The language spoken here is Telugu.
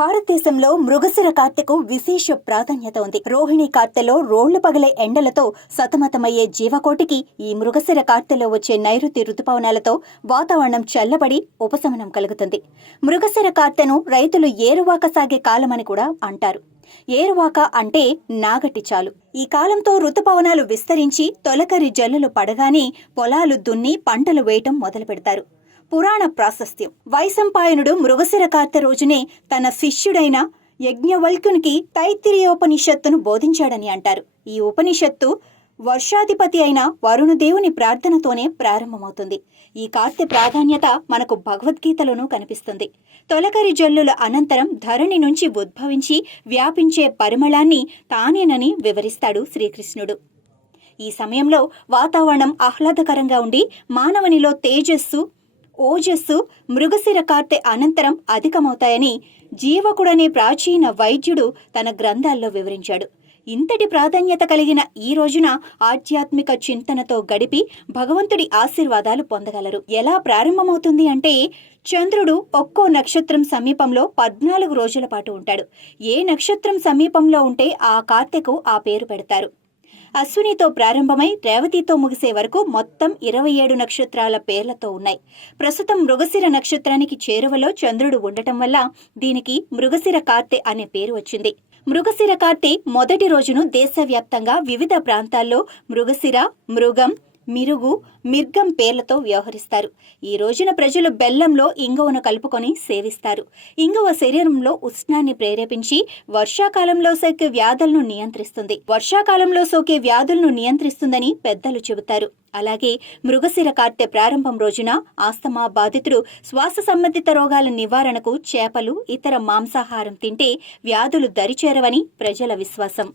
భారతదేశంలో మృగశిర కార్తెకు విశేష ప్రాధాన్యత ఉంది. రోహిణి కార్తెలో రోళ్ళు పగలే ఎండలతో సతమతమయ్యే జీవకోటికి ఈ మృగశిర కార్తెలో వచ్చే నైరుతి రుతుపవనాలతో వాతావరణం చల్లబడి ఉపశమనం కలుగుతుంది. మృగశిర కార్తెను రైతులు ఏరువాక సాగే కాలమని కూడా అంటారు. ఏరువాక అంటే నాగటి చాలు. ఈ కాలంతో ఋతుపవనాలు విస్తరించి తొలకరి జల్లులు పడగానే పొలాలు దున్ని పంటలు వేయటం మొదలు పెడతారు పురాణ ప్రాశస్త్యం. వైశంపాయనుడు మృగశిర కార్త రోజునే తన శిష్యుడైన యజ్ఞవల్కునికి తైత్తిరీయోపనిషత్తును బోధించాడని అంటారు. ఈ ఉపనిషత్తు వర్షాధిపతి అయిన వరుణదేవుని ప్రార్థనతోనే ప్రారంభమవుతుంది. ఈ కార్తె ప్రాధాన్యత మనకు భగవద్గీతలోనూ కనిపిస్తుంది. తొలకరి జల్లుల అనంతరం ధరణి నుంచి ఉద్భవించి వ్యాపించే పరిమళాన్ని తానేనని వివరిస్తాడు శ్రీకృష్ణుడు. ఈ సమయంలో వాతావరణం ఆహ్లాదకరంగా ఉండి మానవునిలో తేజస్సు ఓజస్సు మృగశిర కార్తె అనంతరం అధికమవుతాయని జీవకుడనే ప్రాచీన వైద్యుడు తన గ్రంథాల్లో వివరించాడు. ఇంతటి ప్రాధాన్యత కలిగిన ఈ రోజున ఆధ్యాత్మిక చింతనతో గడిపి భగవంతుడి ఆశీర్వాదాలు పొందగలరు. ఎలా ప్రారంభమవుతుంది అంటే చంద్రుడు ఒక్కో నక్షత్రం సమీపంలో పద్నాలుగు రోజుల పాటు ఉంటాడు. ఏ నక్షత్రం సమీపంలో ఉంటే ఆ కార్తెకు ఆ పేరు పెడతారు. అశ్వినితో ప్రారంభమై రేవతితో ముగిసే వరకు మొత్తం ఇరవై ఏడు నక్షత్రాల పేర్లతో ఉన్నాయి. ప్రస్తుతం మృగశిర నక్షత్రానికి చేరువలో చంద్రుడు ఉండటం వల్ల దీనికి మృగశిర కార్తె అనే పేరు వచ్చింది. మృగశిర కార్తె మొదటి రోజును దేశవ్యాప్తంగా వివిధ ప్రాంతాల్లో మృగశిర మృగం మిరుగు మిర్గం పేర్లతో వ్యవహరిస్తారు. ఈ రోజున ప్రజలు బెల్లంలో ఇంగువను కలుపుకొని సేవిస్తారు. ఇంగువ శరీరంలో ఉష్ణాన్ని ప్రేరేపించి వర్షాకాలంలో సోకే వ్యాధులను నియంత్రిస్తుంది. వర్షాకాలంలో సోకే వ్యాధులను నియంత్రిస్తుందని పెద్దలు చెబుతారు. అలాగే మృగశిర కార్తె ప్రారంభం రోజున ఆస్తమా బాధితుడు శ్వాస సంబంధిత రోగాల నివారణకు చేపలు ఇతర మాంసాహారం తింటే వ్యాధులు దరిచేరవని ప్రజల విశ్వాసం.